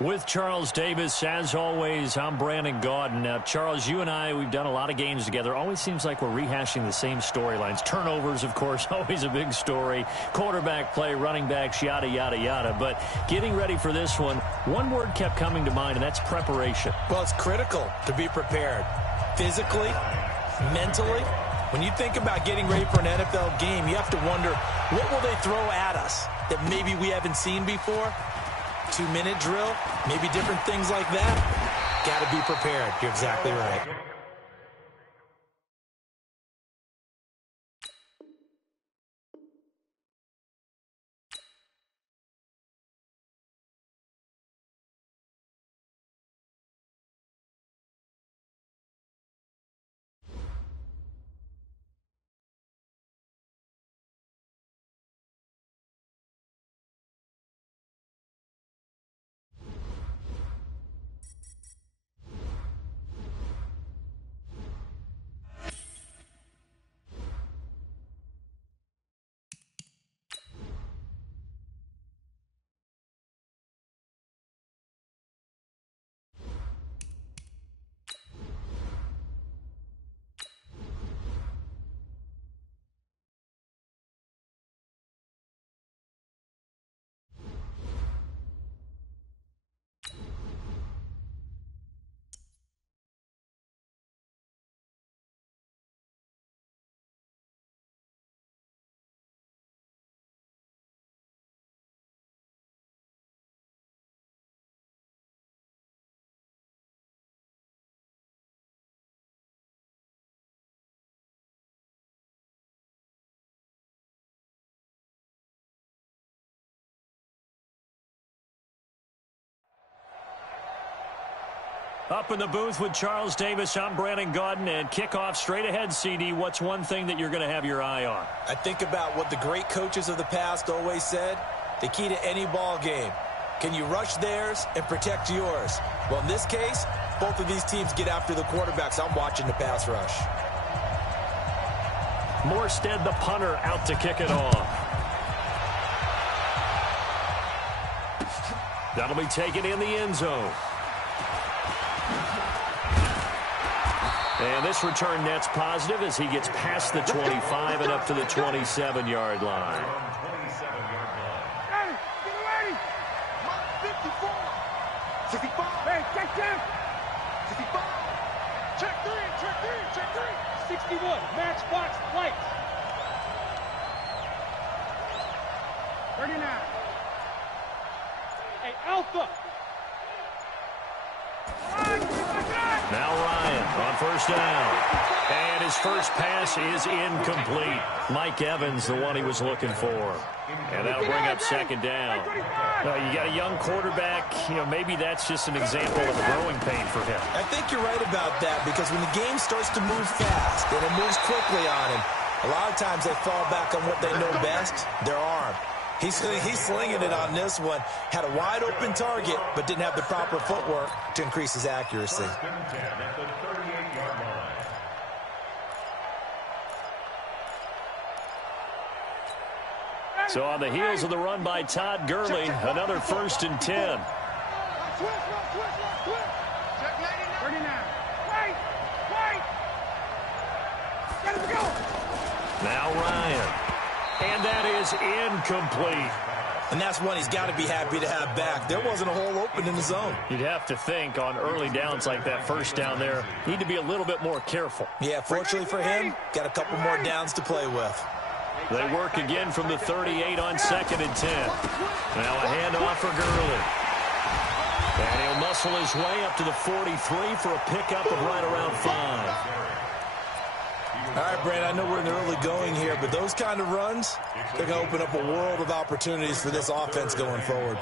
With Charles Davis, as always, I'm Brandon Gaudin. Now, Charles, you and I, we've done a lot of games together. Always seems like we're rehashing the same storylines. Turnovers, of course, always a big story. Quarterback play, running backs, yada, yada, yada. But getting ready for this one word kept coming to mind, and that's preparation. Well, it's critical to be prepared. Physically, mentally. When you think about getting ready for an NFL game, you have to wonder, what will they throw at us that maybe we haven't seen before? 2-minute drill, maybe different things like that. Got to be prepared. You're exactly right. Up in the booth with Charles Davis, I'm Brandon Gaudin, and kickoff straight ahead, CD. What's one thing that you're going to have your eye on? I think about what the great coaches of the past always said. The key to any ball game. Can you rush theirs and protect yours? Well, in this case, both of these teams get after the quarterbacks. I'm watching the pass rush. Morstead, the punter, out to kick it off. That'll be taken in the end zone. And this return net's positive as he gets past the 25 and up to the 27-yard line. Ready, get ready. 54. 65. Hey, check 65. Check 3. 61. Matchbox lights. 39. Hey, Alpha. Now Ryan on first down. And his first pass is incomplete. Mike Evans, the one he was looking for. And that'll bring up second down. You got a young quarterback. Maybe that's just an example of a growing pain for him. I think you're right about that, because when the game starts to move fast and it moves quickly on him, a lot of times they fall back on what they know best, their arm. He's slinging it on this one. Had a wide open target, but didn't have the proper footwork to increase his accuracy. So on the heels of the run by Todd Gurley, another 1st and 10. Now Ryan. And that is incomplete. And that's one he's got to be happy to have back. There wasn't a hole open in the zone. You'd have to think on early downs like that, first down there, need to be a little bit more careful. Yeah, fortunately for him, got a couple more downs to play with. They work again from the 38 on 2nd and 10. Now a handoff for Gurley. And he'll muscle his way up to the 43 for a pickup of right around 5. All right, Brad, I know we're in the early going here, but those kind of runs, they're going to open up a world of opportunities for this offense going forward.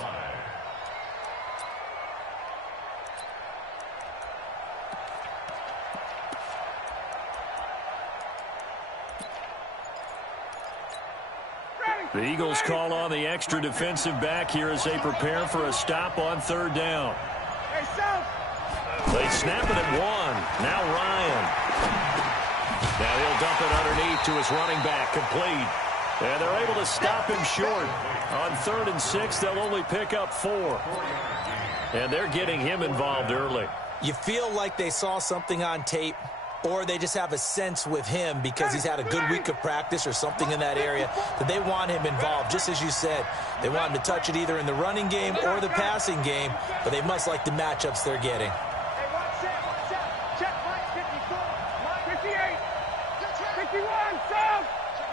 The Eagles call on the extra defensive back here as they prepare for a stop on 3rd down. They snap it at 1. Now Ryan. Now he'll dump it underneath to his running back, complete. And they're able to stop him short. On 3rd and 6, they'll only pick up 4. And they're getting him involved early. You feel like they saw something on tape, or they just have a sense with him because he's had a good week of practice or something in that area that they want him involved. Just as you said, they want him to touch it either in the running game or the passing game, but they must like the matchups they're getting. Hey, watch out. Check Mike 54. Mike 58. 51, Sam. Check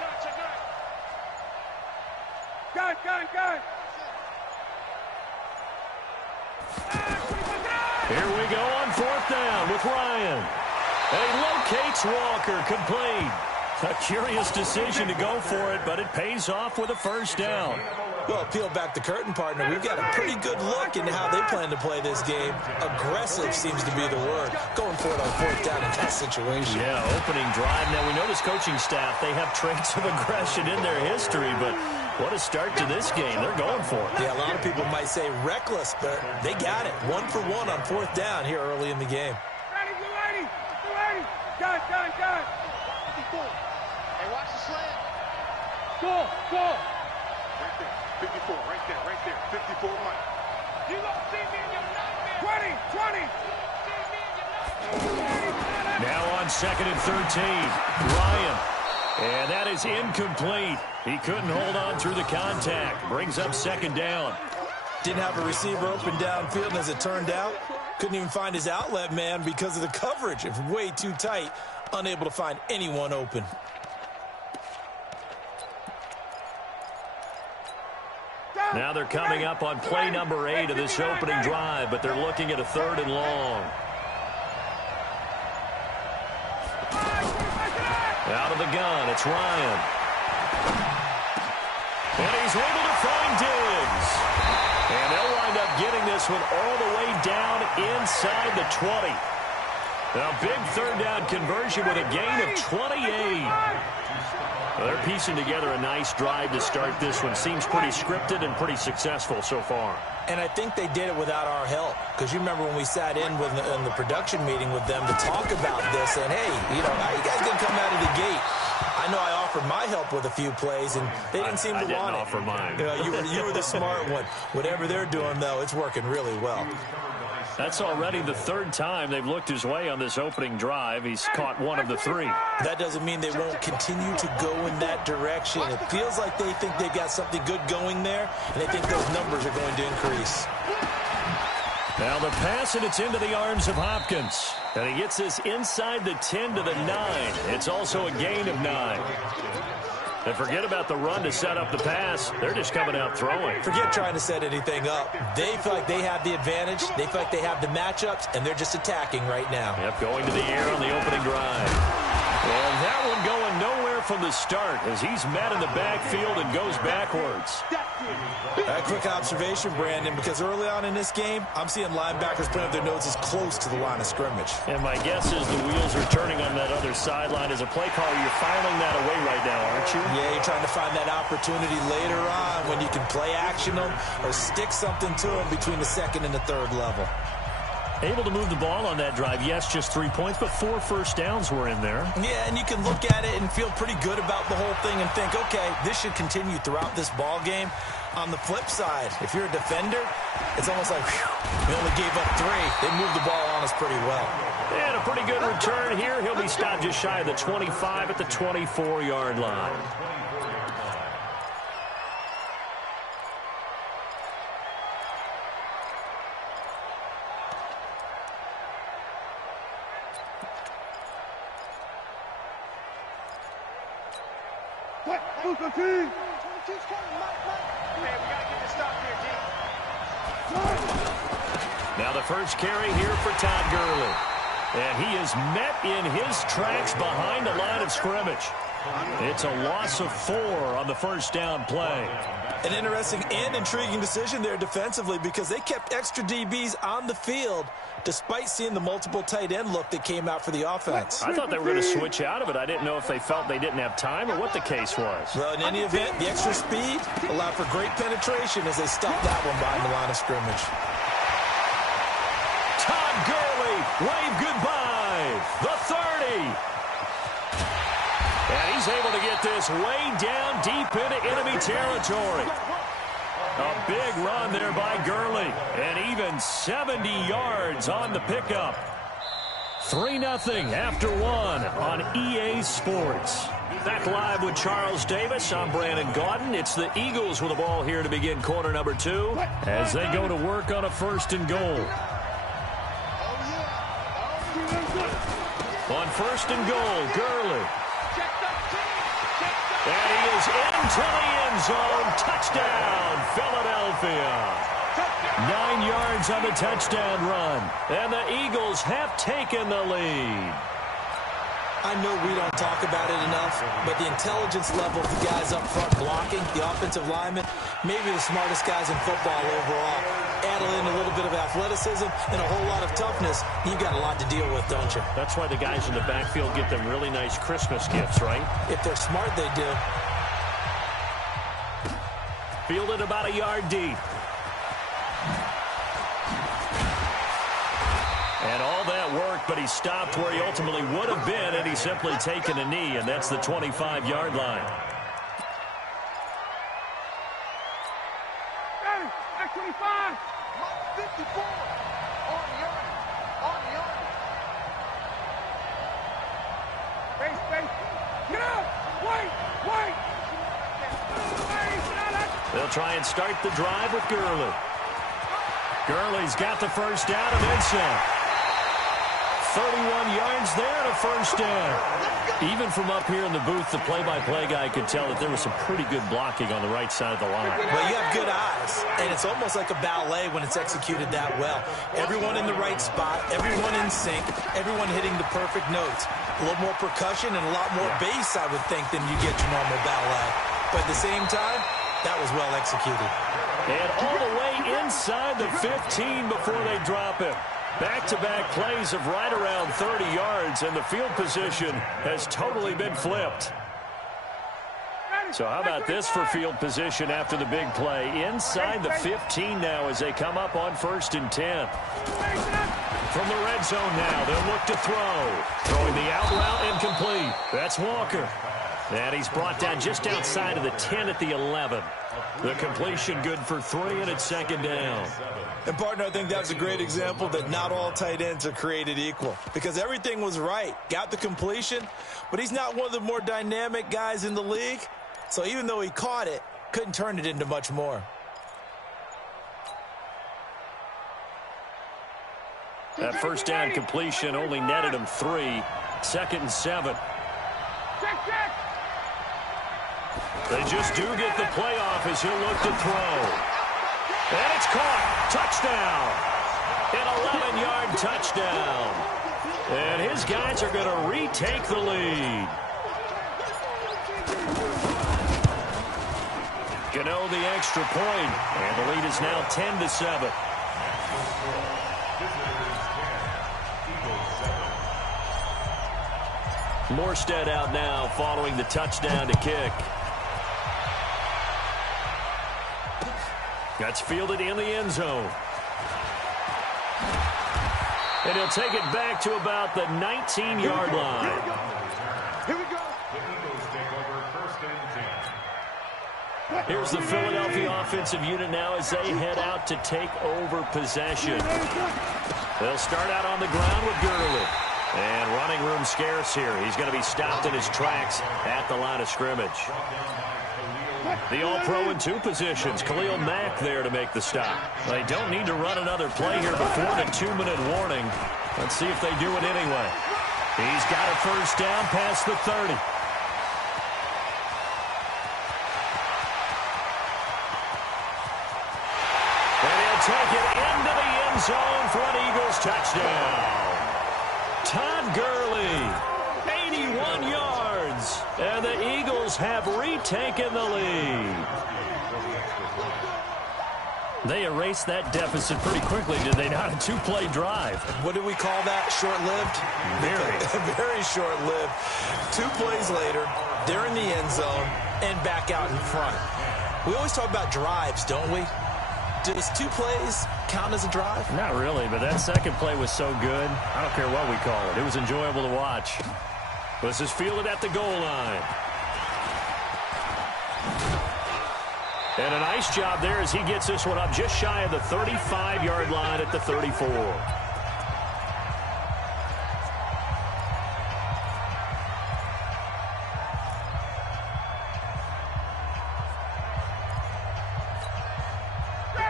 9. Gun. Here we go on 4th down with Ryan. He locates Walker, complete. A curious decision to go for it, but it pays off with a 1st down. Well, peel back the curtain, partner. We've got a pretty good look into how they plan to play this game. Aggressive seems to be the word. Going for it on 4th down in that situation. Yeah, opening drive. Now, we know this coaching staff, they have traits of aggression in their history, but what a start to this game. They're going for it. Yeah, a lot of people might say reckless, but they got it. 1 for 1 on 4th down here early in the game. Ready. Gun. 54. Hey, watch the slant. Go. Right there. 54, right there. 54, Mike. You don't see me in your nightmare. 20. Now on 2nd and 13, Ryan. And that is incomplete. He couldn't hold on through the contact. Brings up 2nd down. Didn't have a receiver open downfield, and as it turned out, couldn't even find his outlet man because of the coverage. It's way too tight. Unable to find anyone open. Now they're coming up on play number 8 of this opening drive, but they're looking at a 3rd and long. Out of the gun, it's Ryan. And he's able to find Diggs. And they'll wind up getting this one all the way down inside the 20. Now, big 3rd down conversion with a gain of 28. Well, they're piecing together a nice drive to start this one. Seems pretty scripted and pretty successful so far. And I think they did it without our help. Because you remember when we sat in the production meeting with them to talk about this. And, hey, how you guys going to come out of the gate? I know I offered my help with a few plays, and they didn't seem to want it. I didn't offer mine. You were the smart one. Whatever they're doing, though, it's working really well. That's already the 3rd time they've looked his way on this opening drive. He's caught 1 of the 3. That doesn't mean they won't continue to go in that direction. It feels like they think they've got something good going there, and they think those numbers are going to increase. Now the pass, and it's into the arms of Hopkins. And he gets this inside the 10 to the 9. It's also a gain of 9. And forget about the run to set up the pass. They're just coming out throwing. Forget trying to set anything up. They feel like they have the advantage. They feel like they have the matchups, and they're just attacking right now. Yep, going to the air on the opening drive. And that one going nowhere from the start as he's met in the backfield and goes backwards. A quick observation, Brandon, because early on in this game, I'm seeing linebackers putting up their noses close to the line of scrimmage. And my guess is the wheels are turning on that other sideline. As a play caller, you're filing that away right now, aren't you? Yeah, you're trying to find that opportunity later on when you can play action them or stick something to them between the 2nd and the 3rd level. Able to move the ball on that drive. Yes, just 3 points, but 4 first downs were in there. Yeah, and you can look at it and feel pretty good about the whole thing and think, okay, this should continue throughout this ball game. On the flip side, if you're a defender, it's almost like, whew, we only gave up 3. They moved the ball on us pretty well. And a pretty good return here. He'll be stopped just shy of the 25 at the 24-yard line. Now the first carry here for Todd Gurley. And he is met in his tracks behind the line of scrimmage. It's a loss of 4 on the first down play. An interesting and intriguing decision there defensively because they kept extra DBs on the field despite seeing the multiple tight end look that came out for the offense. I thought they were going to switch out of it. I didn't know if they felt they didn't have time or what the case was. Well, in any event, the extra speed allowed for great penetration as they stopped that one behind the line of scrimmage. Todd Gurley, wave goodbye. The 30. And he's able to get this way down deep into enemy territory. A big run there by Gurley. And even 70 yards on the pickup. 3-0 after one on EA Sports. Back live with Charles Davis. I'm Brandon Gaudin. It's the Eagles with the ball here to begin quarter number 2 as they go to work on a 1st and goal. On 1st and goal, Gurley. And he is into the end zone. Touchdown, Philadelphia. 9 yards on the touchdown run. And the Eagles have taken the lead. I know we don't talk about it enough, but the intelligence level of the guys up front blocking, the offensive linemen, maybe the smartest guys in football overall. Add in a little bit of athleticism and a whole lot of toughness, you've got a lot to deal with, don't you? That's why the guys in the backfield get them really nice Christmas gifts, right? If they're smart, they do. Fielded about a yard deep. And all that work, but he stopped where he ultimately would have been, and he's simply taken a knee, and that's the 25-yard line. Hey, at 25. 54. On the yard. On the yard. Face. Get up. Wait. They'll try and start the drive with Gurley. Gurley's got the first down and then some. 31 yards there and a first down. Even from up here in the booth, the play-by-play guy could tell that there was some pretty good blocking on the right side of the line. Well, you have good eyes, and it's almost like a ballet when it's executed that well. Everyone in the right spot, everyone in sync, everyone hitting the perfect notes. A little more percussion and a lot more bass, I would think, than you get your normal ballet. But at the same time, that was well executed. And all the way inside the 15 before they drop him. Back-to-back plays of right around 30 yards, and the field position has totally been flipped. So how about this for field position after the big play? Inside the 15 now as they come up on 1st and 10. From the red zone now, they'll look to throw. Throwing the out route incomplete. That's Walker. And he's brought down just outside of the 10 at the 11. The completion good for 3, and it's 2nd down. And, partner, I think that's a great example that not all tight ends are created equal, because everything was right. Got the completion, but he's not one of the more dynamic guys in the league. So even though he caught it, couldn't turn it into much more. That first down completion only netted him 3. 2nd and 7. They just do get the playoff as he'll look to throw. And it's caught. Touchdown. An 11-yard touchdown. And his guys are going to retake the lead. Gano the extra point. And the lead is now 10-7. Morstead out now following the touchdown to kick. That's fielded in the end zone. And he'll take it back to about the 19-yard line. Here we go. Here's the Philadelphia offensive unit now as they head out to take over possession. They'll start out on the ground with Gurley. And running room scarce here. He's going to be stopped in his tracks at the line of scrimmage. The All-Pro in 2 positions. Khalil Mack there to make the stop. They don't need to run another play here before the 2-minute warning. Let's see if they do it anyway. He's got a first down past the 30. And he'll take it into the end zone for an Eagles touchdown. Todd Gurley, 81 yards, and the Eagles have retaken the lead. They erased that deficit pretty quickly, did they not? A 2-play drive. What do we call that? Short-lived? Very short-lived. 2 plays later, they're in the end zone and back out in front. We always talk about drives, don't we? Does 2 plays count as a drive? Not really, but that second play was so good. I don't care what we call it. It was enjoyable to watch. This is fielded at the goal line. And a nice job there as he gets this one up just shy of the 35-yard line at the 34.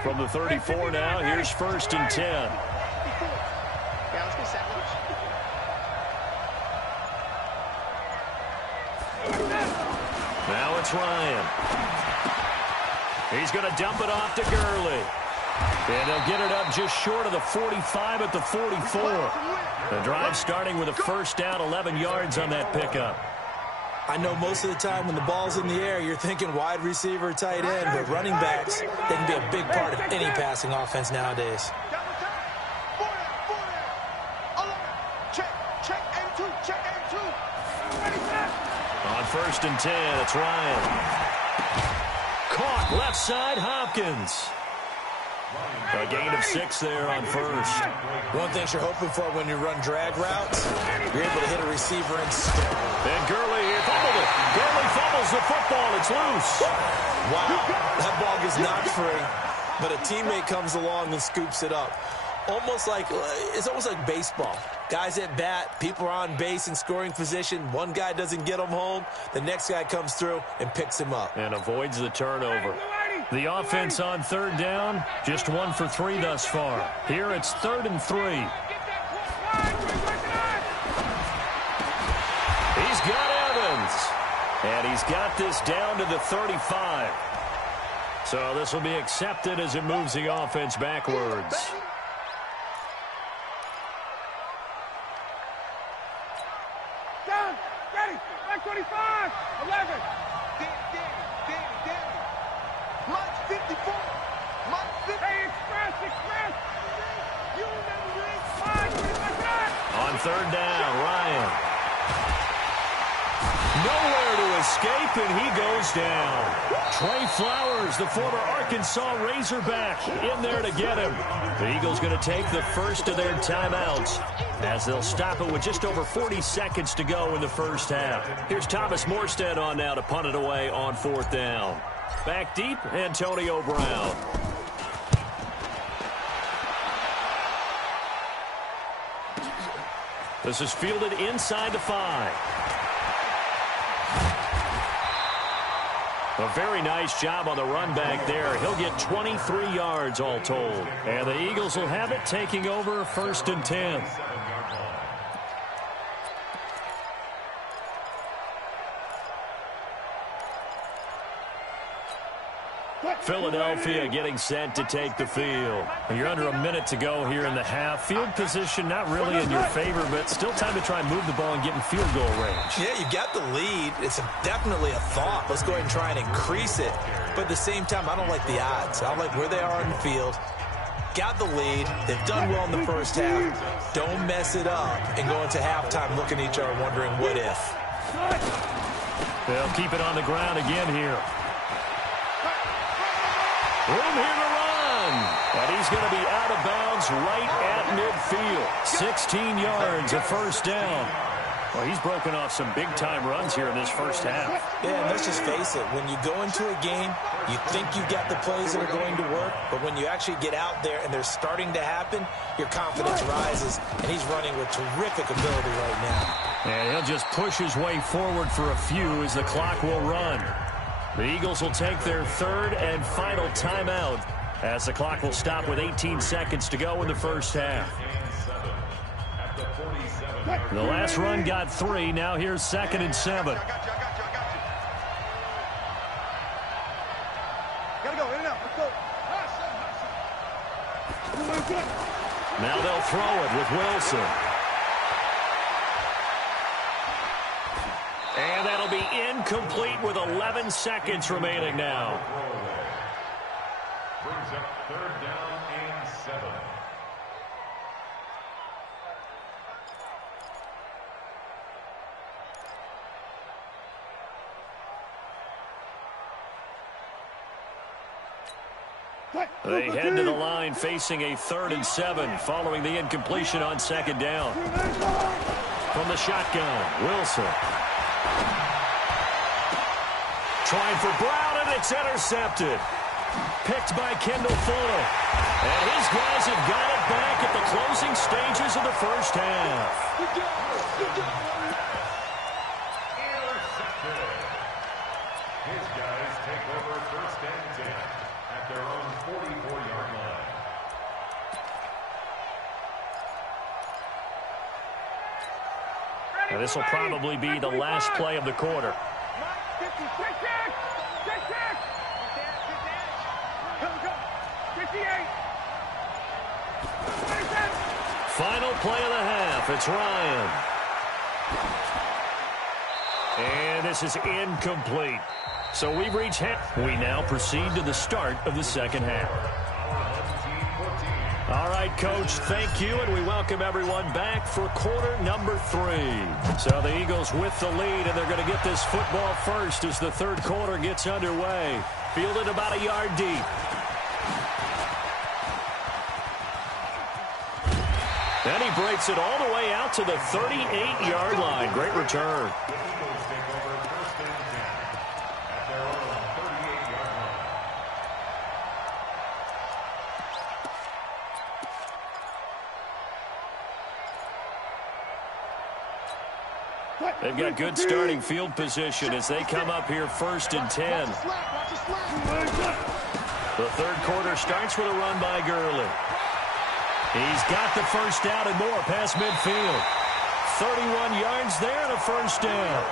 From the 34 now, here's 1st and 10. Now it's Ryan. He's going to dump it off to Gurley. And he'll get it up just short of the 45 at the 44. The drive starting with a 1st down, 11 yards on that pickup. I know most of the time when the ball's in the air, you're thinking wide receiver, tight end, but running backs, they can be a big part of any passing offense nowadays. On 1st and 10, it's Ryan. Caught left side, Hopkins. A gain of 6 there on 1st. One thing you're hoping for when you run drag routes, you're able to hit a receiver instead. And Gurley here fumbled it. Gurley fumbles the football. It's loose. Wow, that ball is not free, but a teammate comes along and scoops it up. It's almost like baseball. Guys at bat, people are on base in scoring position. One guy doesn't get him home. The next guy comes through and picks him up. And avoids the turnover. The offense on 3rd down, just 1 for 3 thus far. Here it's 3rd and 3. He's got Evans. And he's got this down to the 35. So this will be accepted as it moves the offense backwards. Down, ready, back 25, 11. Mike 54. Mike 50. Hey, express. You On 3rd down, Ryan. Nowhere to escape, and he goes down. Trey Flowers, the former Arkansas Razorback, in there to get him. The Eagles going to take the first of their timeouts as they'll stop it with just over 40 seconds to go in the first half. Here's Thomas Morstead on now to punt it away on 4th down. Back deep, Antonio Brown. This is fielded inside the 5. A very nice job on the run back there. He'll get 23 yards all told. And the Eagles will have it, taking over 1st and 10. Philadelphia getting set to take the field. You're under a minute to go here in the half. Field position not really in your favor, but still time to try and move the ball and get in field goal range. Yeah, you got the lead. It's definitely a thought. Let's go ahead and try and increase it. But at the same time, I don't like the odds. I don't like where they are in the field. Got the lead. They've done well in the first half. Don't mess it up and go into halftime looking at each other wondering what if. They'll keep it on the ground again here. Room here to run. And he's going to be out of bounds right at midfield. 16 yards at 1st down. Well, he's broken off some big-time runs here in this first half. Yeah, and let's just face it. When you go into a game, you think you've got the plays that are going to work, but when you actually get out there and they're starting to happen, your confidence rises, and he's running with terrific ability right now. And he'll just push his way forward for a few as the clock will run. The Eagles will take their 3rd and final timeout as the clock will stop with 18 seconds to go in the first half. The last run got 3. Now here's 2nd and 7. Gotta go, in and out, let's go. Now they'll throw it with Wilson. And that'll be incomplete with 11 seconds remaining now. Brings up 3rd down and 7. They head to the line facing a 3rd and 7 following the incompletion on 2nd down. From the shotgun, Wilson. Trying for Brown, And it's intercepted. Picked by Kendall Fuller. And his guys have got it back at the closing stages of the first half. Intercepted. His guys take over first and 10 at their own 44-yard line. And this will probably be the last play of the quarter. Final play of the half. It's Ryan. And this is incomplete. So we've reached half. We now proceed to the start of the second half. All right, Coach, thank you, and we welcome everyone back for quarter number 3. So the Eagles with the lead, and they're going to get this football first as the third quarter gets underway. Fielded about a yard deep. And he breaks it all the way out to the 38-yard line. Great return. They've got good starting field position as they come up here first and 10. The third quarter starts with a run by Gurley. He's got the first down and more past midfield. 31 yards there and a first down.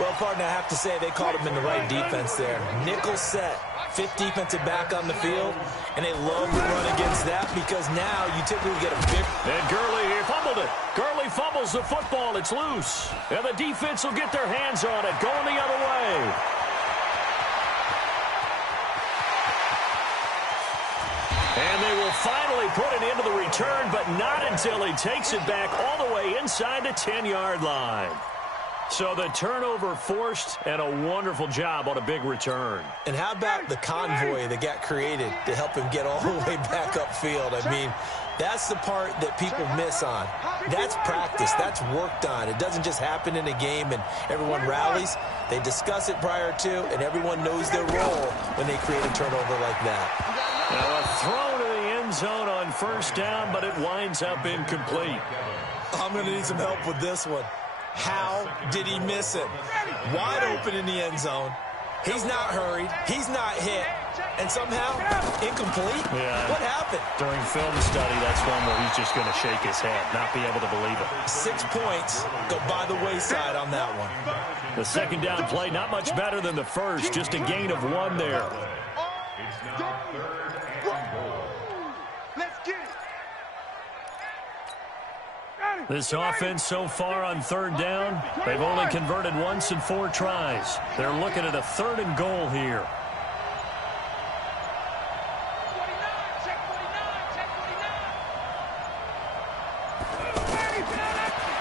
Well, partner, I have to say they called him in the right defense there. Nickel set. 5th defensive back on the field, and they love to run against that because now you typically get a big... And Gurley here fumbled it. Gurley fumbles the football. It's loose. And the defense will get their hands on it, going the other way. And they will finally put it into the return, but not until he takes it back all the way inside the 10-yard line. So the turnover forced, and a wonderful job on a big return. And how about the convoy that got created to help him get all the way back upfield? I mean, that's the part that people miss on. That's practice. That's worked on. It doesn't just happen in a game and everyone rallies. They discuss it prior to, and everyone knows their role when they create a turnover like that. Now a throw to the end zone on first down, but it winds up incomplete. I'm going to need some help with this one. How did he miss it? Wide open in the end zone. He's not hurried. He's not hit. And somehow, incomplete? Yeah. What happened? During film study, that's one where he's just going to shake his head, not be able to believe it. 6 points go by the wayside on that one. The second down play, not much better than the first, just a gain of 1 there. It's now 3rd and goal. Let's get it. This offense so far on third down, they've only converted once in 4 tries. They're looking at a 3rd and goal here.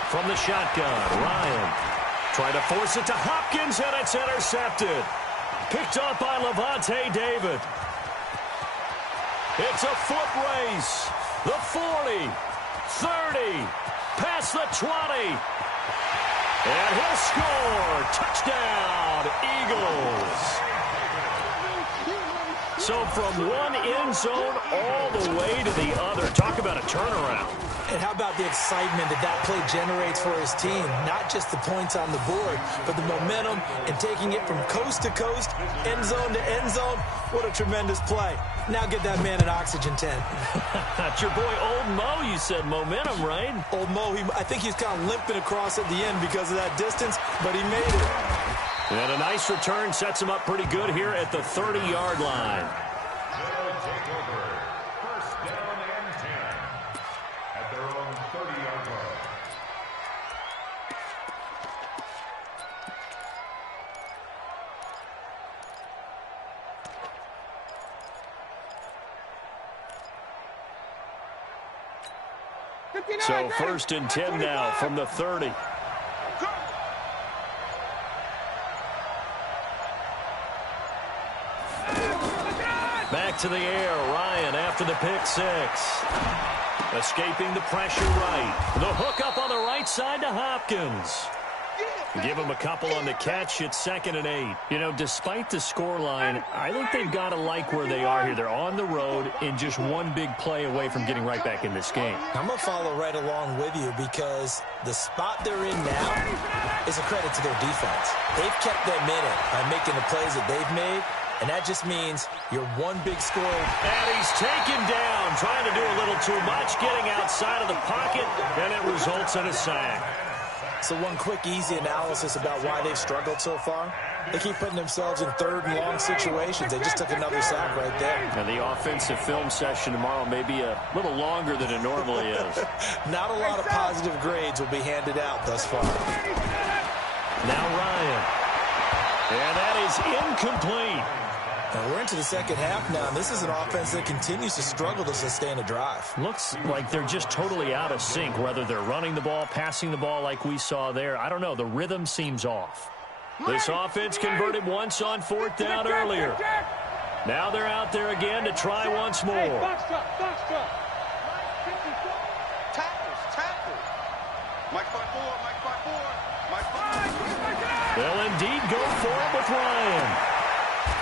From the shotgun, Ryan trying to force it to Hopkins, and it's intercepted. Picked up by Levante David. It's a foot race. The 40, 30, past the 20. And he'll score. Touchdown, Eagles. So from one end zone all the way to the other. Talk about a turnaround. And how about the excitement that that play generates for his team? Not just the points on the board, but the momentum and taking it from coast to coast, end zone to end zone. What a tremendous play. Now get that man an oxygen tent. That's your boy Old Mo, you said. Momentum, right? Old Mo, I think he's kind of limping across at the end because of that distance, but he made it. And a nice return sets him up pretty good here at the 30-yard line. They'll take over. First down and 10 at their own 30-yard line. So first and 10 now from the 30. Back to the air, Ryan after the pick 6. Escaping the pressure right. The hook up on the right side to Hopkins. Give them a couple on the catch. It's 2nd and 8. You know, despite the scoreline, I think they've got to like where they are here. They're on the road and just one big play away from getting right back in this game. I'm going to follow right along with you because the spot they're in now is a credit to their defense. They've kept them in it by making the plays that they've made, and that just means you're one big score. And he's taken down, trying to do a little too much, getting outside of the pocket, and it results in a sack. So one quick, easy analysis about why they've struggled so far. They keep putting themselves in 3rd and long situations. They just took another sack right there. And the offensive film session tomorrow may be a little longer than it normally is. Not a lot of positive grades will be handed out thus far. Now Ryan. And that is incomplete. Now we're into the 2nd half now, and this is an offense that continues to struggle to sustain a drive. Looks like they're just totally out of sync, whether they're running the ball, passing the ball like we saw there. I don't know. The rhythm seems off. This offense converted once on 4th down earlier. Now they're out there again to try once more. They'll indeed go for it with Ryan.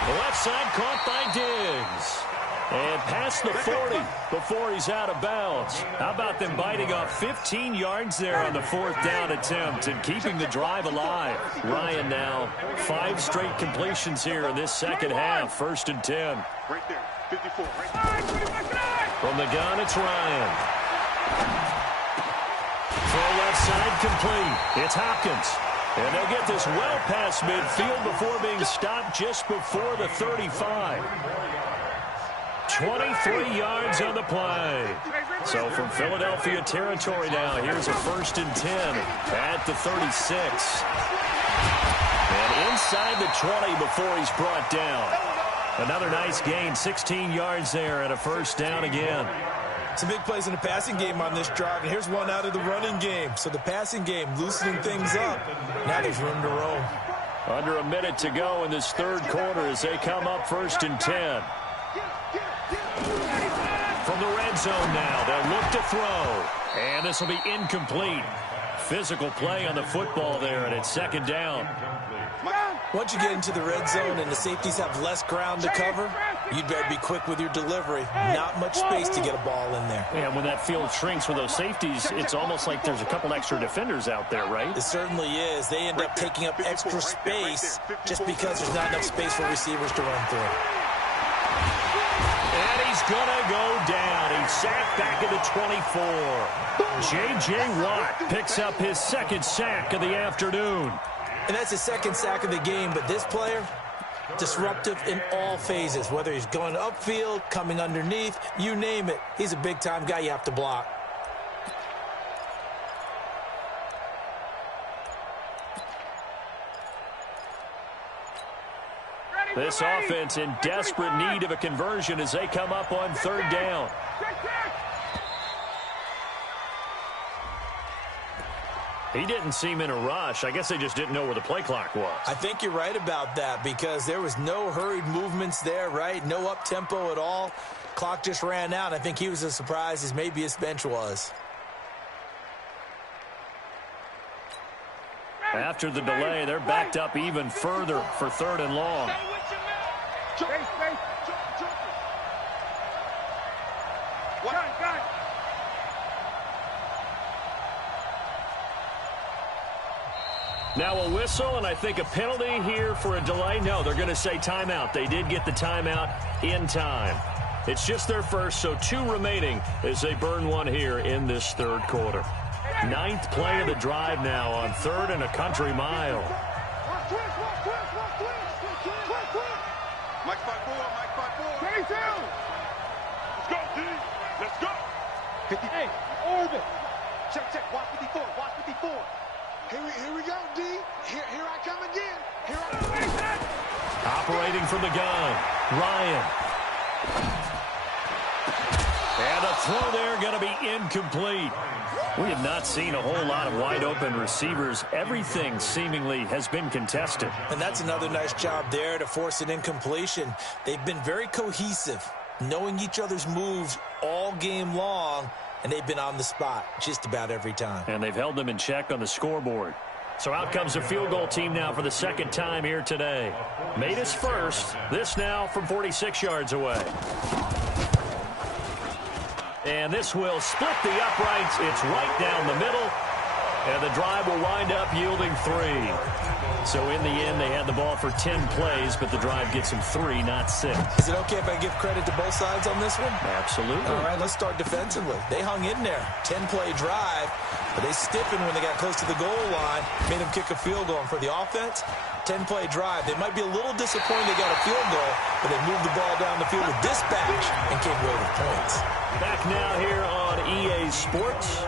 The left side caught by Diggs. And past the 40 before he's out of bounds. How about them biting off 15 yards there on the 4th down attempt and keeping the drive alive? Ryan now 5 straight completions here in this 2nd half. 1st and 10. Right there, 54. Right there. From the gun, it's Ryan. Full left side complete. It's Hopkins. And they'll get this well past midfield before being stopped just before the 35. 23 yards on the play. So from Philadelphia territory now, here's a 1st and 10 at the 36. And inside the 20 before he's brought down. Another nice gain, 16 yards there and a 1st down again. Some big plays in the passing game on this drive, and here's one out of the running game. So the passing game loosening things up. Now there's room to roam. Under a minute to go in this 3rd quarter as they come up 1st and 10. From the red zone now, they'll look to throw. And this will be incomplete. Physical play on the football there, and it's 2nd down. Once you get into the red zone and the safeties have less ground to cover, you'd better be quick with your delivery. Not much space to get a ball in there. And when that field shrinks with those safeties, it's almost like there's a couple extra defenders out there, right? It certainly is. They end up taking up extra space just because there's not enough space for receivers to run through. And he's going to go down. He's sacked back at the 24. J.J. Watt picks up his 2nd sack of the afternoon. And that's his 2nd sack of the game, but this player, disruptive in all phases, whether he's going upfield, coming underneath, you name it. He's a big-time guy you have to block. This offense in desperate need of a conversion as they come up on 3rd down. He didn't seem in a rush. I guess they just didn't know where the play clock was. I think you're right about that because there was no hurried movements there, right? No up-tempo at all. Clock just ran out. I think he was as surprised as maybe his bench was. After the delay, they're backed up even further for 3rd and long. Now a whistle, and I think a penalty here for a delay. No, they're going to say timeout. They did get the timeout in time. It's just their first, so 2 remaining as they burn one here in this 3rd quarter. 9th play of the drive now on 3rd and a country mile. Mike 5-4, 22. Let's go, D. Let's go. 58. Orbit. Check. Watch 54. Watch 54. Here we go, D. Here I come again. Here I come. Operating from the gun, Ryan. And a throw there going to be incomplete. We have not seen a whole lot of wide-open receivers. Everything seemingly has been contested. And that's another nice job there to force an incompletion. They've been very cohesive, knowing each other's moves all game long, and they've been on the spot just about every time. And they've held them in check on the scoreboard. So out comes the field goal team now for the second time here today. Made his first. This now from 46 yards away. And this will split the uprights. It's right down the middle. And the drive will wind up yielding 3. So in the end, they had the ball for 10 plays, but the drive gets them 3, not 6. Is it okay if I give credit to both sides on this one? Absolutely. All right, let's start defensively. They hung in there. 10-play drive, but they stiffened when they got close to the goal line, made them kick a field goal. And for the offense, 10-play drive. They might be a little disappointed they got a field goal, but they moved the ball down the field with dispatch and came away with points. Back now here on EA Sports.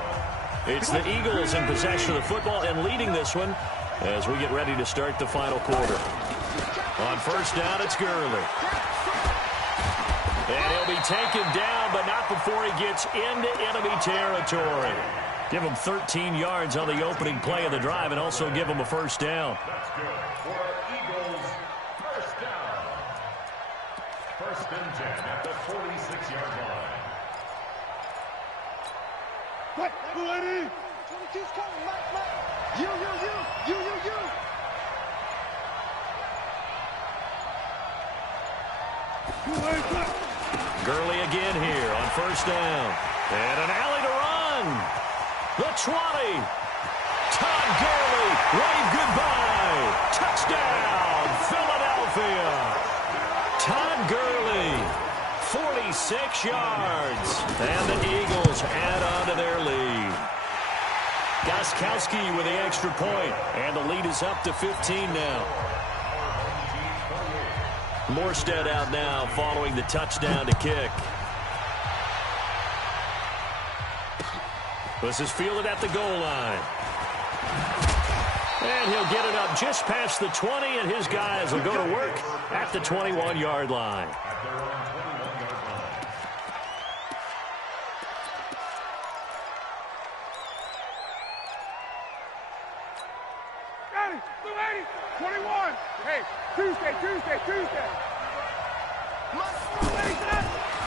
It's the Eagles in possession of the football and leading this one as we get ready to start the final quarter. On first down, it's Gurley. And he'll be taken down, but not before he gets into enemy territory. Give him 13 yards on the opening play of the drive and also give him a first down. That's good for Eagles. First down. First and 10 at the 46-yard line. What? Ready? 22's coming, Mike. You. Gurley again here on first down. And an alley to run. The 20. Todd Gurley, wave goodbye. Touchdown, Philadelphia. Todd Gurley, 46 yards. And the Eagles add on to their lead. Gostkowski with the extra point. And the lead is up to 15 now. Morstead out now following the touchdown to kick. This is fielded at the goal line. And he'll get it up just past the 20, and his guys will go to work at the 21-yard line. Got it. 21. Hey, Tuesday.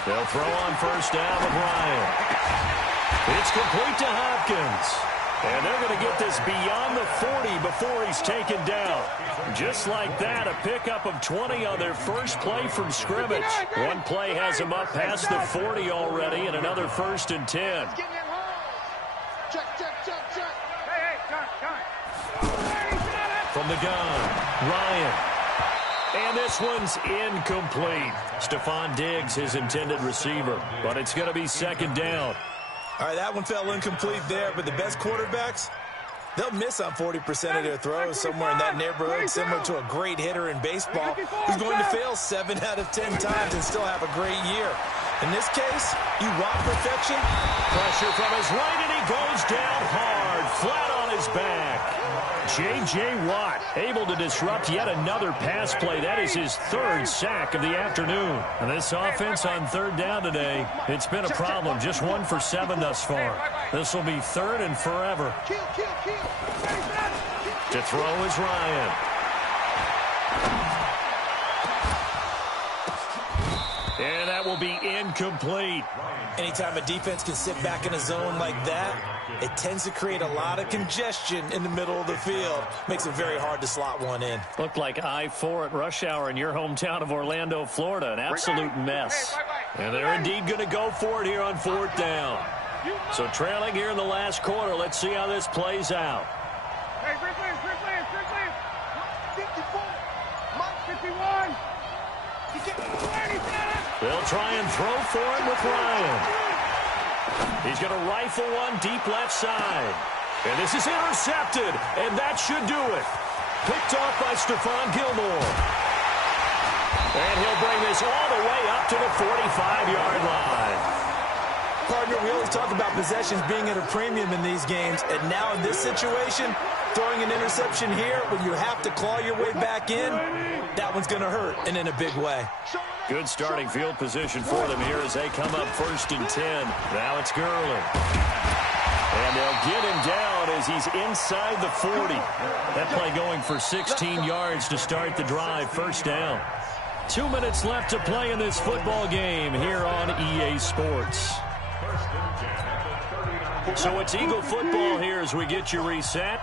They'll throw on first down with Ryan. It's complete to Hopkins. And they're going to get this beyond the 40 before he's taken down. Just like that, a pickup of 20 on their first play from scrimmage. One play has them up past the 40 already, and another first and 10. Check. Hey, John. From the gun, Ryan. And this one's incomplete. Stephon Diggs, his intended receiver. But it's going to be second down. All right, that one fell incomplete there, but the best quarterbacks, they'll miss on 40% of their throws, somewhere in that neighborhood, similar to a great hitter in baseball who's going to fail 7 out of 10 times and still have a great year. In this case, you want perfection. Pressure from his right, and he goes down hard, flat on his back. J.J. Watt able to disrupt yet another pass play. That is his third sack of the afternoon. And this offense on third down today, it's been a problem. Just 1 for 7 thus far. This will be third and forever. To throw is Ryan. And that will be incomplete. Anytime a defense can sit back in a zone like that, it tends to create a lot of congestion in the middle of the field. Makes it very hard to slot one in. Looked like I-4 at rush hour in your hometown of Orlando, Florida. An absolute mess. And they're indeed going to go for it here on fourth down. So trailing here in the last quarter. Let's see how this plays out. Hey, Rick Williams. 54. 51. They'll try and throw for him with Ryan. He's going to rifle one deep left side. And this is intercepted, and that should do it. Picked off by Stephon Gilmore. And he'll bring this all the way up to the 45-yard line. Partner, we always talk about possessions being at a premium in these games, and now in this situation, throwing an interception here when you have to claw your way back in, that one's going to hurt, and in a big way. Good starting field position for them here as they come up first and 10. Now it's Gurley. And they'll get him down as he's inside the 40. That play going for 16 yards to start the drive. First down. 2 minutes left to play in this football game here on EA Sports. So it's Eagle football here as we get you reset.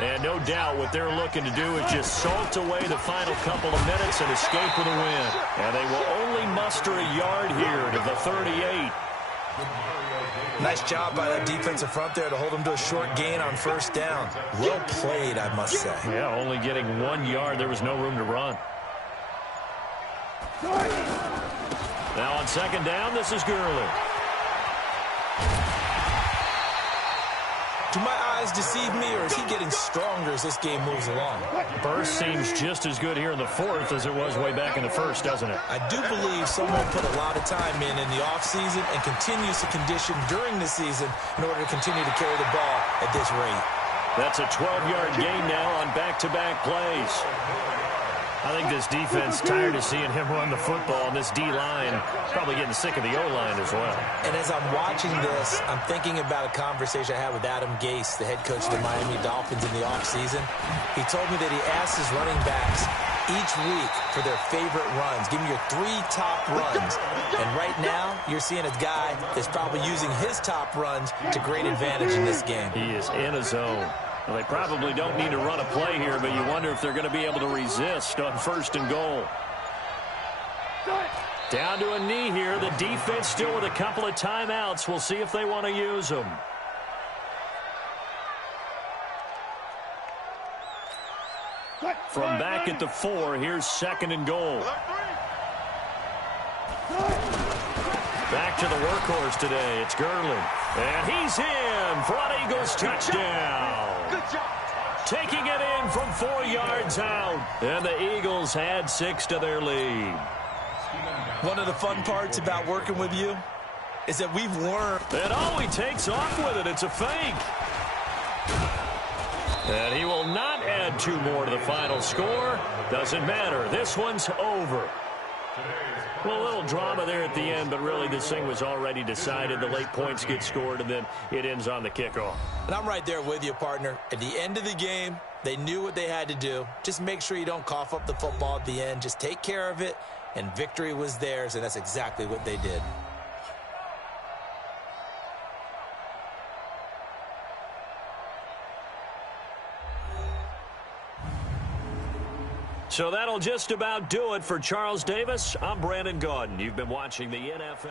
And no doubt what they're looking to do is just salt away the final couple of minutes and escape with a win. And they will only muster a yard here to the 38. Nice job by that defensive front there to hold them to a short gain on first down. Well played, I must say. Yeah, only getting 1 yard. There was no room to run. Now on second down, this is Gurley. Do my eyes deceive me, or is he getting stronger as this game moves along? Burst seems just as good here in the fourth as it was way back in the first, doesn't it? I do believe someone put a lot of time in the offseason and continues to condition during the season in order to continue to carry the ball at this rate. That's a 12-yard gain now on back-to-back plays. I think this defense tired of seeing him run the football, and this D-line probably getting sick of the O-line as well. And as I'm watching this, I'm thinking about a conversation I had with Adam Gase, the head coach of the Miami Dolphins in the offseason. He told me that he asked his running backs each week for their favorite runs. Give me your 3 top runs. And right now, you're seeing a guy that's probably using his top runs to great advantage in this game. He is in a zone. Well, they probably don't need to run a play here, but you wonder if they're going to be able to resist on first and goal. Down to a knee here. The defense still with a couple of timeouts. We'll see if they want to use them. From back at the 4, here's second and goal. Back to the workhorse today. It's Gurley. And he's in for an Eagles touchdown. Taking it in from 4 yards out. And the Eagles add 6 to their lead. One of the fun parts about working with you is that we've learned. And oh, he takes off with it. It's a fake. And he will not add 2 more to the final score. Doesn't matter. This one's over. Well, a little drama there at the end, but really this thing was already decided. The late points get scored, and then it ends on the kickoff. And I'm right there with you, partner. At the end of the game, they knew what they had to do. Just make sure you don't cough up the football at the end. Just take care of it, and victory was theirs, and that's exactly what they did. So that'll just about do it for Charles Davis. I'm Brandon Gaudin. You've been watching the NFL.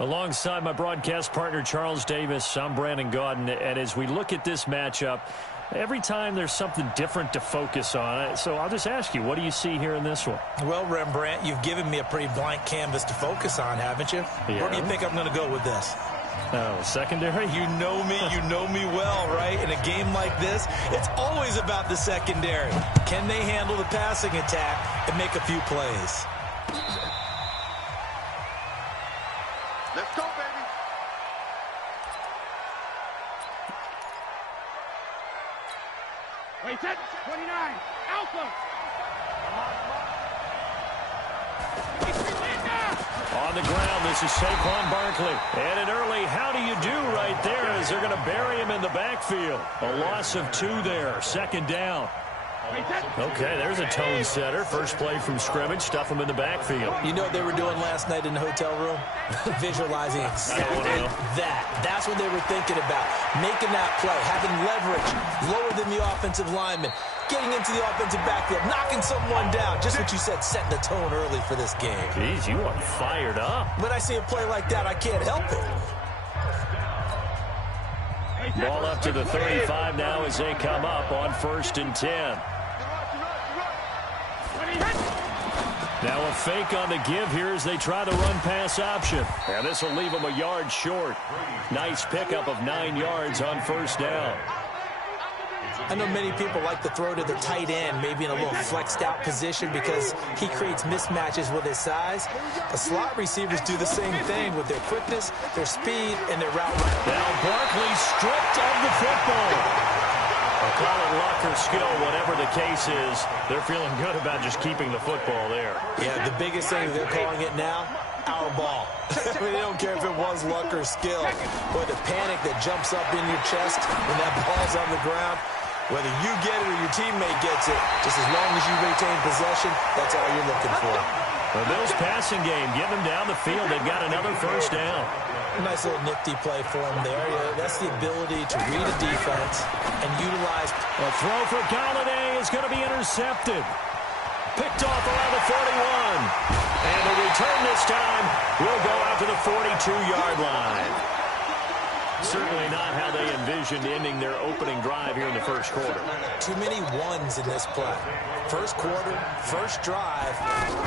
Alongside my broadcast partner, Charles Davis, I'm Brandon Gaudin. And as we look at this matchup, every time there's something different to focus on. So I'll just ask you, what do you see here in this one? Well, Rembrandt, you've given me a pretty blank canvas to focus on, haven't you? Yeah. Where do you think I'm going to go with this? Oh, secondary? You know me well, right? In a game like this, it's always about the secondary. Can they handle the passing attack and make a few plays? Let's go, baby. Wait, set. 29. Alpha. On the ground, this is Saquon Barkley. And an early how do you do right there as they're going to bury him in the backfield. A loss of 2 there. Second down. Okay, there's a tone setter. First play from scrimmage, stuff him in the backfield. You know what they were doing last night in the hotel room? Visualizing exactly that. That's what they were thinking about. Making that play, having leverage, lower than the offensive lineman, getting into the offensive backfield, knocking someone down. Just what you said, setting the tone early for this game. Jeez, you are fired up. When I see a play like that, I can't help it. Ball up to the 35 now as they come up on 1st and 10. Now a fake on the give here as they try the run-pass option. And this will leave them a yard short. Nice pickup of 9 yards on 1st down. I know many people like to throw to the tight end, maybe in a little flexed out position because he creates mismatches with his size. The slot receivers do the same thing with their quickness, their speed, and their route running. Now Barkley stripped of the football. I'll call it luck or skill, whatever the case is. They're feeling good about just keeping the football there. Yeah, the biggest thing they're calling it now, our ball. I mean, they don't care if it was luck or skill. Boy, the panic that jumps up in your chest when that ball's on the ground, whether you get it or your teammate gets it, just as long as you retain possession, that's all you're looking for. The Bills' passing game, getting them down the field. They've got another 1st down. Nice little nifty play for him there. Yeah, that's the ability to read a defense and utilize. A throw for Galladay is going to be intercepted. Picked off around the 41. And the return this time will go out to the 42-yard line. Certainly not how they envisioned ending their opening drive here in the 1st quarter. Too many ones in this play. 1st quarter, 1st drive,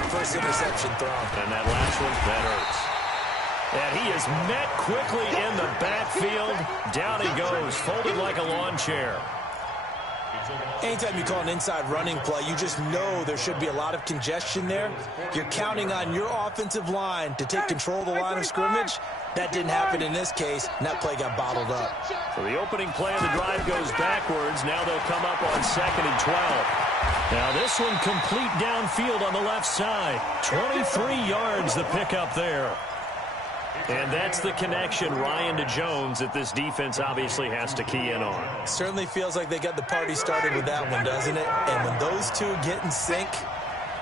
1st interception thrown. And that last one, that hurts. And he is met quickly in the backfield. Down he goes, folded like a lawn chair. Anytime you call an inside running play, you just know there should be a lot of congestion there. You're counting on your offensive line to take control of the line of scrimmage. That didn't happen in this case, and that play got bottled up. So the opening play of the drive goes backwards. Now they'll come up on 2nd and 12. Now this one complete downfield on the left side. 23 yards the pickup there. And that's the connection, Ryan to Jones, that this defense obviously has to key in on. Certainly feels like they got the party started with that one, doesn't it? And when those two get in sync,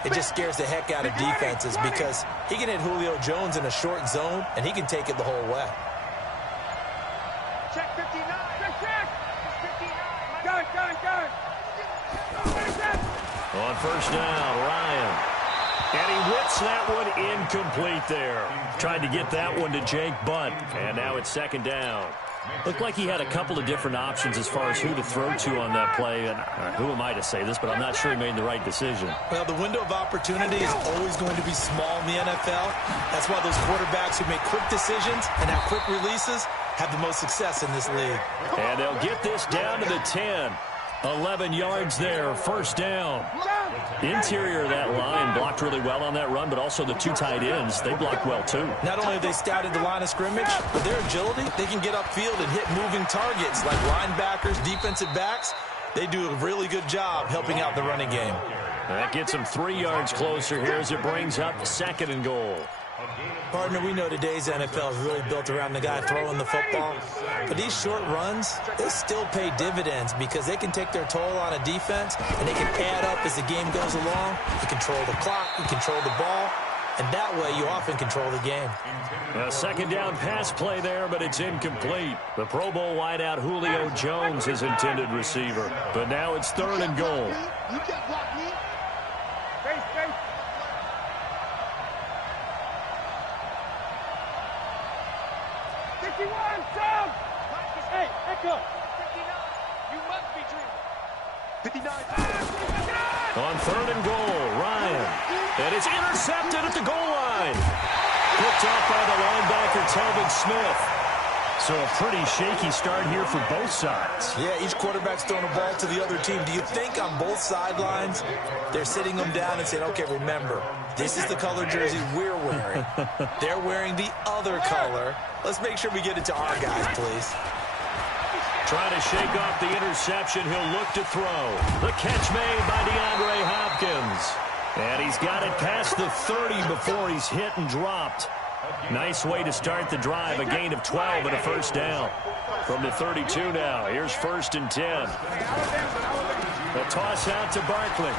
it just scares the heck out of defenses because he can hit Julio Jones in a short zone, and he can take it the whole way. Check 59. Check. 59. Gun. On 1st down, Ryan. And he whips that one incomplete there. Tried to get that one to Jake Butt. And now it's 2nd down. Looked like he had a couple of different options as far as who to throw to on that play. And who am I to say this, but I'm not sure he made the right decision. Well, the window of opportunity is always going to be small in the NFL. That's why those quarterbacks who make quick decisions and have quick releases have the most success in this league. And they'll get this down to the 10. 11 yards there, 1st down. Interior of that line blocked really well on that run, but also the 2 tight ends, they blocked well too. Not only have they scouted the line of scrimmage, but their agility, they can get upfield and hit moving targets like linebackers, defensive backs. They do a really good job helping out the running game. That gets them 3 yards closer here as it brings up 2nd and goal. Partner, we know today's NFL is really built around the guy throwing the football. But these short runs, they still pay dividends because they can take their toll on a defense, and they can add up as the game goes along. You control the clock, you control the ball, and that way you often control the game. A 2nd down pass play there, but it's incomplete. The Pro Bowl wideout Julio Jones is intended receiver. But now it's 3rd and goal. You can't block me. Face. 51, Sam! Hey, Echo! 59, you must be dreaming. 59. On 3rd and goal, Ryan. And it's intercepted at the goal line. Picked off by the linebacker, Telvin Smith. So a pretty shaky start here for both sides. Yeah, each quarterback's throwing a ball to the other team. Do you think on both sidelines they're sitting them down and saying, okay, remember, this is the color jersey we're wearing. They're wearing the other color. Let's make sure we get it to our guys, please. Trying to shake off the interception. He'll look to throw. The catch made by DeAndre Hopkins. And he's got it past the 30 before he's hit and dropped. Nice way to start the drive. A gain of 12 and a first down. From the 32 now. Here's 1st and 10. The toss out to Barkley.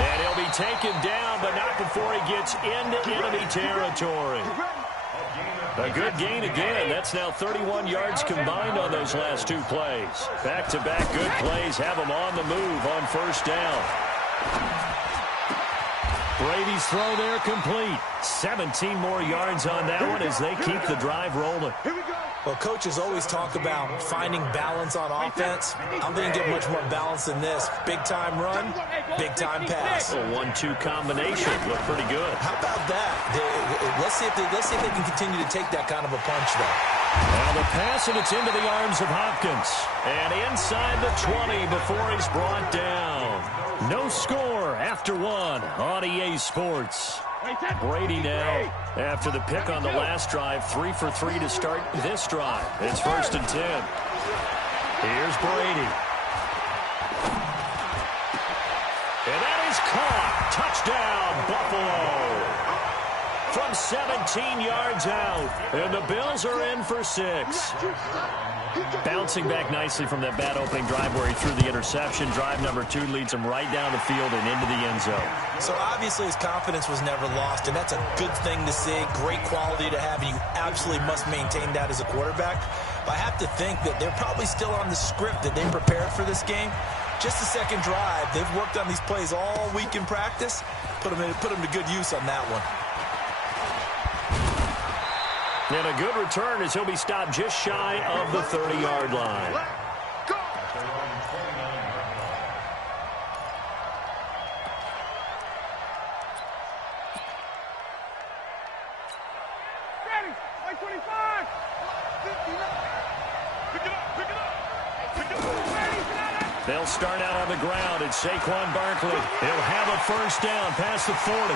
And he'll be taken down, but not before he gets into enemy territory. A good gain again. That's now 31 yards combined on those last 2 plays. Back-to-back good plays have them on the move on 1st down. Brady's throw there complete. 17 more yards on that one as they keep the drive rolling. Well, coaches always talk about finding balance on offense. I'm going to get much more balance than this. Big-time run, big-time pass. A 1-2 combination. Look pretty good. How about that? Let's see if they can continue to take that kind of a punch, though. Now the pass, and it's into the arms of Hopkins. And inside the 20 before he's brought down. No score after 1 on EA Sports. Brady now, after the pick on the last drive, 3 for 3 to start this drive. It's 1st and 10. Here's Brady. And that is caught. Touchdown, Buffalo. From 17 yards out. And the Bills are in for 6. Bouncing back nicely from that bad opening drive where he threw the interception. Drive number 2 leads him right down the field and into the end zone. So obviously his confidence was never lost, and that's a good thing to see. Great quality to have, and you absolutely must maintain that as a quarterback. But I have to think that they're probably still on the script that they prepared for this game. Just the second drive. They've worked on these plays all week in practice. Put them to good use on that one. And a good return as he'll be stopped just shy of the 30-yard line. Ready, 25. 59. They'll start out on the ground. It's Saquon Barkley. He'll have a first down past the 40.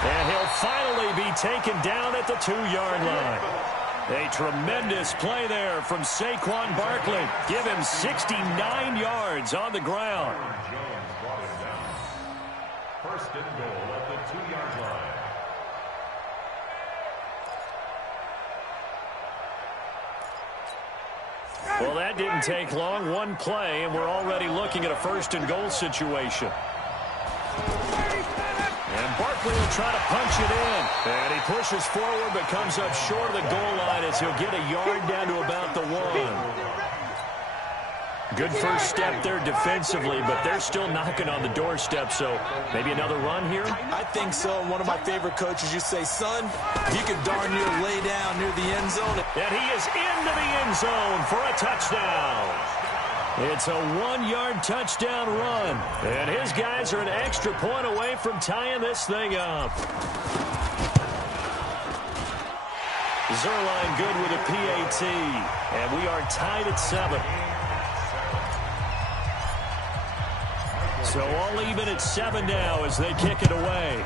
And he'll finally be taken down at the 2-yard line. A tremendous play there from Saquon Barkley. Give him 69 yards on the ground. First and goal at the 2-yard line. Well, that didn't take long. 1 play, and we're already looking at a 1st and goal situation. And Barkley will try to punch it in. And he pushes forward but comes up short of the goal line as he'll get a yard down to about the 1. Good first step there defensively, but they're still knocking on the doorstep, so maybe another run here? I think so. One of my favorite coaches, you say, son, you can darn near lay down near the end zone. And he is into the end zone for a touchdown. It's a 1-yard touchdown run. And his guys are an extra point away from tying this thing up. Zerline good with a PAT. And we are tied at 7. So all even at 7 now as they kick it away.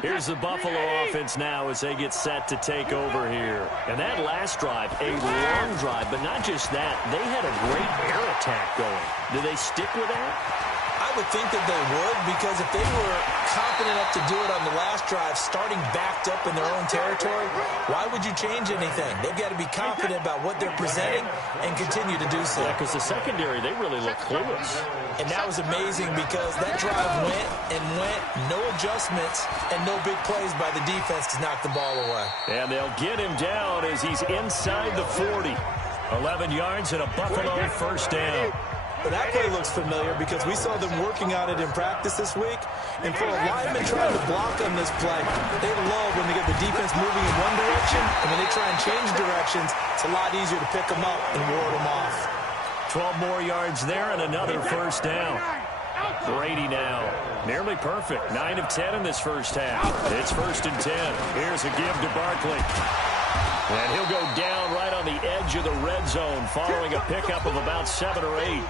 Here's the Buffalo offense now as they get set to take over here. And that last drive, a long drive, but not just that. They had a great air attack going. Do they stick with that? I would think that they would, because if they were confident enough to do it on the last drive, starting backed up in their own territory, why would you change anything? They've got to be confident about what they're presenting and continue to do so. Yeah, because the secondary, they really look clueless. And that was amazing because that drive went and went, no adjustments, and no big plays by the defense to knock the ball away. And they'll get him down as he's inside the 40. 11 yards and a Buffalo first down. But that play looks familiar because we saw them working on it in practice this week. And for a lineman trying to block on this play, they love when they get the defense moving in one direction, and when they try and change directions, it's a lot easier to pick them up and ward them off. 12 more yards there and another first down. Brady now, nearly perfect. 9 of 10 in this first half. It's 1st and 10. Here's a give to Barkley. And he'll go down right on the edge of the red zone following a pickup of about 7 or 8.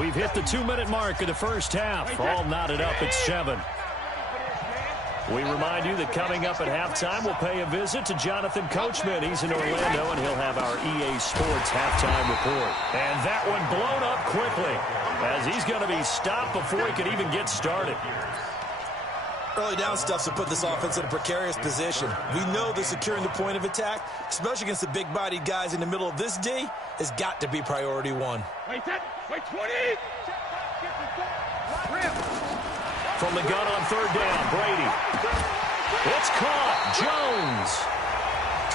We've hit the 2-minute mark of the first half. All knotted up at 7. We remind you that coming up at halftime, we'll pay a visit to Jonathan Coachman. He's in Orlando, and he'll have our EA Sports halftime report. And that one blown up quickly as he's going to be stopped before he could even get started. Early down stuff to put this offense in a precarious position. We know that securing the point of attack, especially against the big-bodied guys in the middle of this D, has got to be priority 1. Wait 20. From the gun on 3rd down, Brady. It's caught. Jones.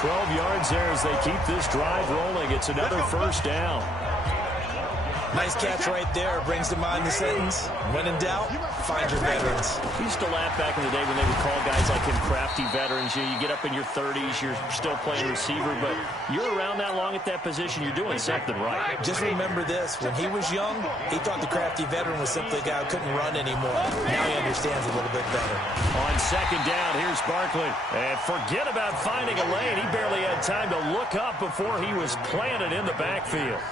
12 yards there as they keep this drive rolling. It's another first down. Nice catch right there. Brings to mind the sentence, when in doubt, find your veterans. We used to laugh back in the day when they would call guys like him crafty veterans. You get up in your 30s, you're still playing receiver, but you're around that long at that position, you're doing something right. Just remember this. When he was young, he thought the crafty veteran was simply a guy who couldn't run anymore. Now he understands a little bit better. On 2nd down, here's Barkley. And forget about finding a lane. He barely had time to look up before he was planted in the backfield.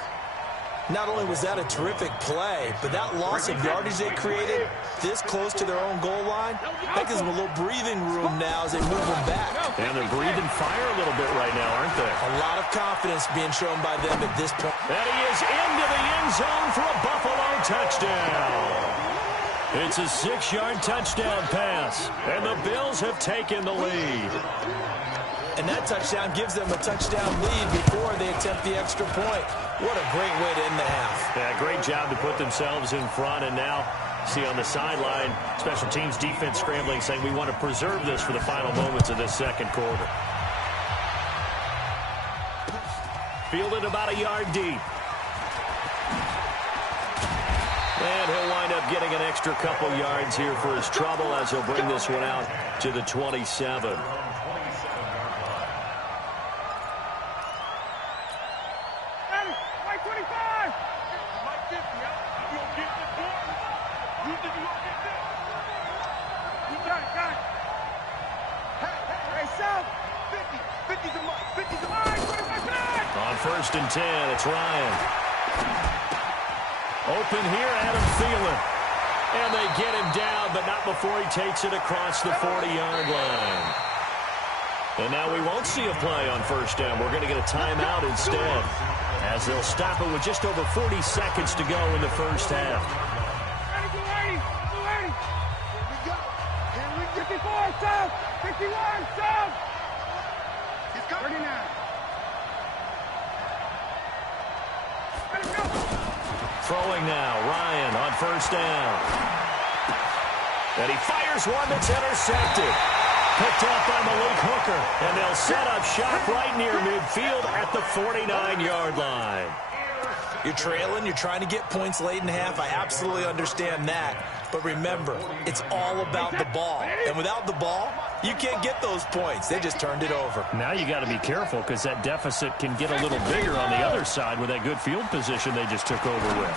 Not only was that a terrific play, but that loss of yardage they created this close to their own goal line, that gives them a little breathing room now as they move them back. And they're breathing fire a little bit right now, aren't they? A lot of confidence being shown by them at this point. And he is into the end zone for a Buffalo touchdown. It's a 6-yard touchdown pass, and the Bills have taken the lead. And that touchdown gives them a touchdown lead before they attempt the extra point. What a great way to end the half. Yeah, great job to put themselves in front. And now, see on the sideline, special teams defense scrambling, saying we want to preserve this for the final moments of this second quarter. Fielded about a yard deep. And he'll wind up getting an extra couple yards here for his trouble as he'll bring this one out to the 27. On 1st and 10, it's Ryan. Open here, Adam Thielen. And they get him down, but not before he takes it across the 40-yard line. And now we won't see a play on 1st down. We're going to get a timeout instead, as they'll stop it with just over 40 seconds to go in the first half. 54, south! 51, south! 39. Throwing now, Ryan on 1st down. And he fires one that's intercepted. Picked off by Malik Hooker. And they'll set up shop right near midfield at the 49-yard line. You're trailing, you're trying to get points late in the half. I absolutely understand that. But remember, it's all about the ball. And without the ball, you can't get those points. They just turned it over. Now you got to be careful because that deficit can get a little bigger on the other side with that good field position they just took over with.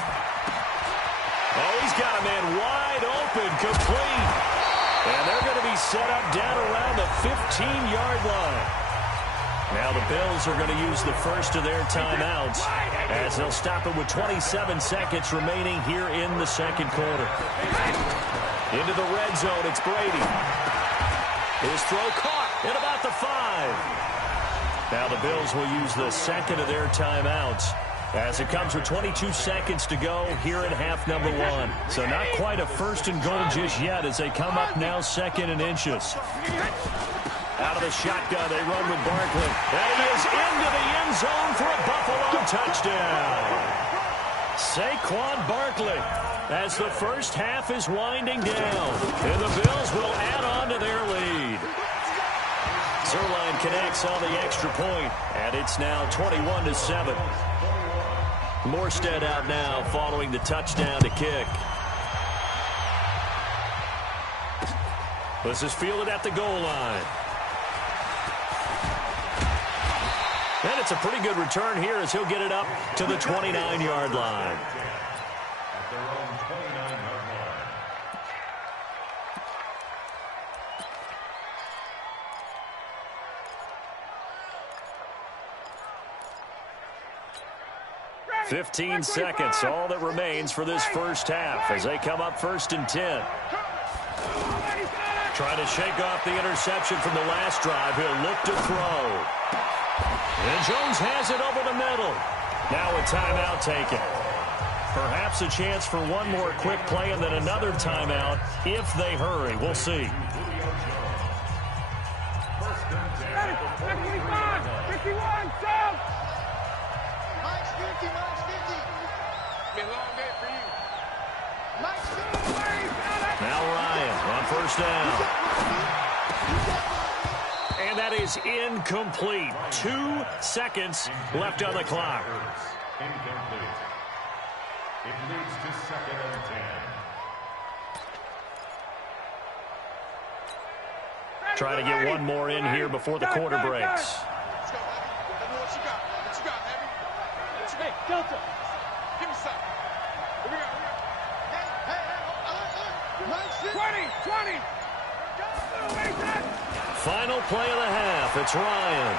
Oh, he's got a man wide open, complete. And they're going to be set up down around the 15-yard line. Now the Bills are going to use the first of their timeouts as they'll stop it with 27 seconds remaining here in the second quarter. Into the red zone, it's Brady. His throw caught at about the 5. Now the Bills will use the second of their timeouts as it comes with 22 seconds to go here in half number 1. So not quite a first and goal just yet as they come up now second and inches. Out of the shotgun, they run with Barkley. And he is into the end zone for a Buffalo touchdown. Saquon Barkley, as the first half is winding down. And the Bills will add on to their lead. Zerline connects on the extra point, and it's now 21-7. Morstead out now following the touchdown to kick. This is fielded at the goal line. And it's a pretty good return here as he'll get it up to the 29-yard line. At their own 29-yard line. Ready. 15 seconds, all that remains for this first half as they come up first and 10. Trying to shake off the interception from the last drive. He'll look to throw. And Jones has it over the middle. Now a timeout taken. Perhaps a chance for one more quick play and then another timeout if they hurry. We'll see. 55, 51, south. Mike's 50, Mike's 50. Been a long day for you. Mike's 50. Now Ryan on first down. And that is incomplete. 2 seconds left on the clock. Incomplete. It leads to second and 10. Try to get one more in here before the quarter breaks. Let's go, baby. Let me know what you got. What you got, baby? Hey, Delta. Give me something. Here we go. Hey, 20. Final play of the half. It's Ryan.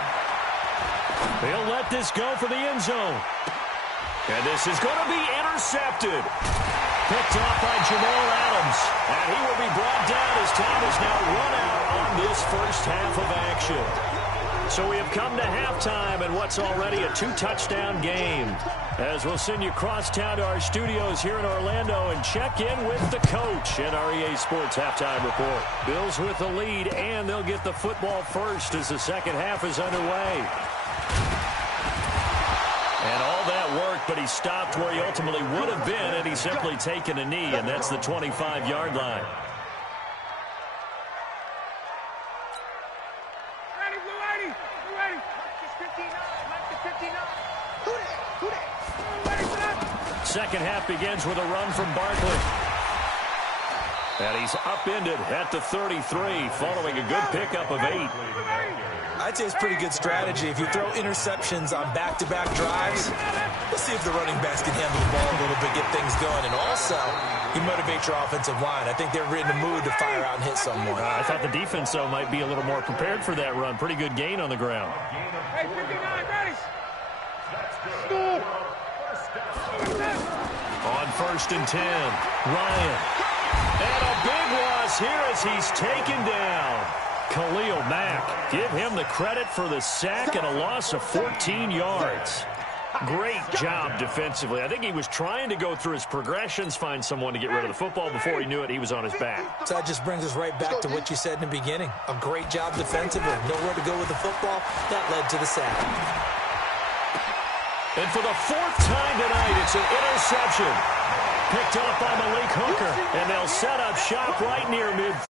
They'll let this go for the end zone. And this is going to be intercepted. Picked off by Jamal Adams. And he will be brought down as time is now run out on this first half of action. So we have come to halftime in what's already a 2-touchdown game. As we'll send you across town to our studios here in Orlando and check in with the coach in our EA Sports Halftime Report. Bills with the lead, and they'll get the football first as the second half is underway. And all that worked, but he stopped where he ultimately would have been had he simply taken a knee, and that's the 25-yard line. Ready, Blue 80. Blue 80. Mike is 59. Mike is 59. Who that? Second half begins with a run from Barkley. And he's upended at the 33 following a good pickup of 8. I'd say it's pretty good strategy. If you throw interceptions on back-to-back drives, let's see if the running backs can handle the ball a little bit, get things going. And also, you motivate your offensive line. I think they're in the mood to fire out and hit someone. I thought the defense, though, might be a little more prepared for that run. Pretty good gain on the ground. Hey, 59, ready. On first and 10, Ryan. And a big loss here as he's taken down. Khalil Mack, give him the credit for the sack and a loss of 14 yards. Great job defensively. I think he was trying to go through his progressions, find someone to get rid of the football. Before he knew it, he was on his back. So that just brings us right back to what you said in the beginning. A great job defensively. Nowhere to go with the football. That led to the sack. And for the 4th time tonight, it's an interception. Picked off by Malik Hooker, and they'll set up shop right near midfield.